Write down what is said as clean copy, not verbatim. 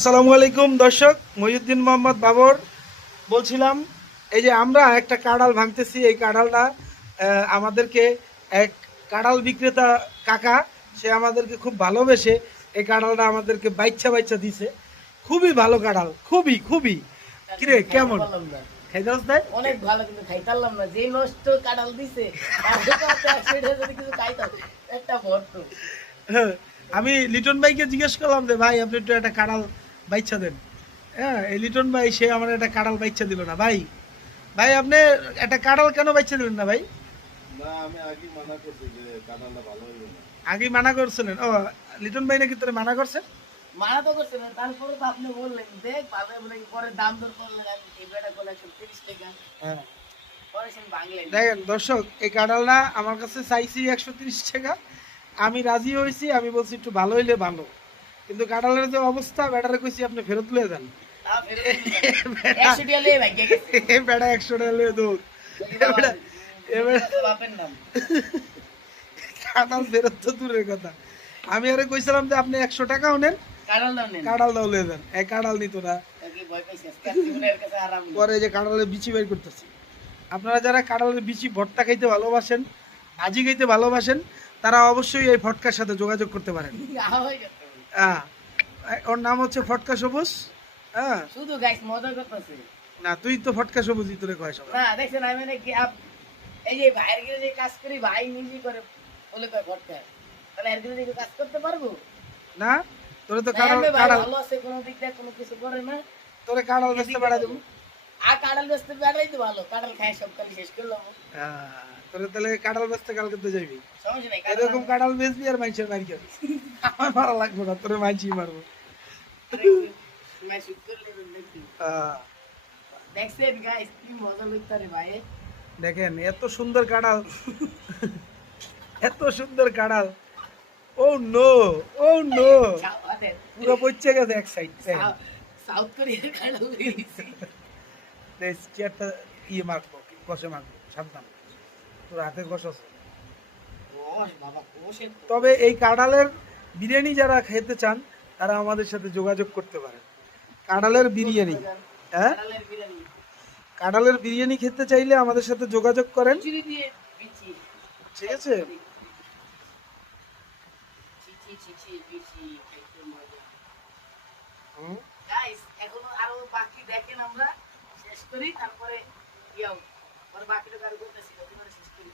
আসসালামু আলাইকুম দর্শক, মহিউদ্দিন মোহাম্মদ বাবর বলছিলাম। এই যে আমরা একটা কাঁঠাল ভাঙতেছি, এই কাঁঠালটা আমাদেরকে এক কাঁঠাল বিক্রেতা কাকা, সে আমাদেরকে খুব ভালোবেসে এই কাঁঠালটা আমাদেরকে বাইচ্ছা বাইচ্ছা দিছে। খুবই ভালো কাঁঠাল, খুবই খুবই। কিরে কেমন খাইতে হচ্ছে? অনেক ভালো, কিন্তু খাইতারলাম না। যে নষ্ট কাঁঠাল দিছে একটা ভর্ত। হ্যাঁ, আমি লিটন ভাইকে জিজ্ঞেস করলাম যে ভাই আপনি একটু একটা কাঁঠাল বাইচ্ছা দেন। হ্যাঁ, এই লিটন ভাই সে আমার একটা কাঁঠাল বাইচ্ছা দিল না। ভাই ভাই আপনি একটা কাঁঠাল কেন বাইচ্ছা দিলেন না ভাই? না, আমি আগে মানা করছি যে কাঁঠালটা ভালো হইবে না। আগে মানা করছিলেন? ও, লিটন ভাই নাকি তোরে মানা করছে? মানা তো করছে না, তারপরে তো আপনি বললেন দেখ ভালো হবে নাকি। পরে দাম দর করলেন, আমি এই বেটা করলে 130 টাকা, হ্যাঁ, পরে সে ভাঙলেন। দেখেন দর্শক, এই কাঁঠালটা আমার কাছে চাইছি 130 টাকা। আমি রাজি হয়েছি, আমি বলছি একটু ভালো হইলে ভালো। কিন্তু কাঁঠালের যে অবস্থা, ব্যাটারে কইছি আপনি ফেরত লয়ে যান। তা ফেরত দিলেন। 100 টাকা লয়ে ভাগ্যে গেছে। বেটা 100 টাকা লয়ে দৌড়। এটা তো বাপের নাম। কাঁঠাল ফেরত তো দূরের কথা, আমি আরে কইছিলাম যে আপনি 100 টাকাও নেন, কাঁঠাল দাও নেন। কাঁঠাল দাও লয়ে যান। এই কাঁঠাল নিত না। তাকে ভয় পাইছে, আজকে জীবনের কাছে আরাম নেই। পরে এই যে কাঁঠালের বিচি বের করতেছি। আপনারা যারা কাঁঠালের বিচি ভর্তা খাইতে ভালোবাসেন, ভাজি খাইতে ভালোবাসেন, তারা অবশ্যই এই ফটকার সাথে যোগাযোগ করতে পারেন। হয়ে গেছে। হ্যাঁ, ওর নাম হচ্ছে ফটকা সবুজ। হ্যাঁ, শুধু গাইস মজা করতেছে। না তুই তো ফটকা সবুজই তোরে কয় সবাই। না দেখছেন, আমি নাকি এই যে ভাইয়ের গিয়ে যে কাজ করি, ভাই নিজে করে বলে কয় করতে হয়, তাহলে এর গিয়ে কাজ করতে পারবো না, তোরে তো না? কাঁঠাল আমি ভাই কাঁঠাল ভালো আছে, কোনো দিক দিয়ে কোনো কিছু করে না। তোরে কাঁঠাল বেচতে পারা দেবো। আর কাঁঠাল বেচতে বেড়াই তো ভালো, কাঁঠাল খাই সব কালি শেষ করলাম। তোরে তাহলে কাঁঠাল বেচতে কালকে তো যাবি। সমস্যা নাই, এরকম কাঁঠাল বেচবি আর মানুষের মারি খাবি। আমার মারা লাগবে না, তোরে মাইছি মারবো। আহ, দেখছেন গাইস কি মজা লাগতে রে ভাই। দেখেন এত সুন্দর কাঁঠাল, এত সুন্দর কাঁঠাল। ও নো, ও নো, পুরো পচে গেছে এক সাইড। সাউথ কোরিয়ার কাঁঠাল দিয়েছি। চেয়ারটা ইয়ে মারবো, কষে মারবো, সাবধান, তোর হাতে কষ আছে। কোষ বাবা, কোষের তো। তবে এই কাঁঠালের বিরিয়ানি যারা খেতে চান, তারা আমাদের সাথে যোগাযোগ করতে পারেন। কাঁঠালের বিরিয়ানি, হ্যাঁ, কাঁঠালের বিরিয়ানি কাঁঠালের বিরিয়ানি খেতে চাইলে আমাদের সাথে যোগাযোগ করেন। খিচুড়ি দিয়ে বিচি। ঠিক আছে। চিচি চিচি বিচি একদম মজা। হুম, গাইস এখনো আরো বাকি দেখেন, আমরা শেষ করি তারপরে ইয়াও, পরে বাকিটা কার করতেছি, তোমরা শেষ করি।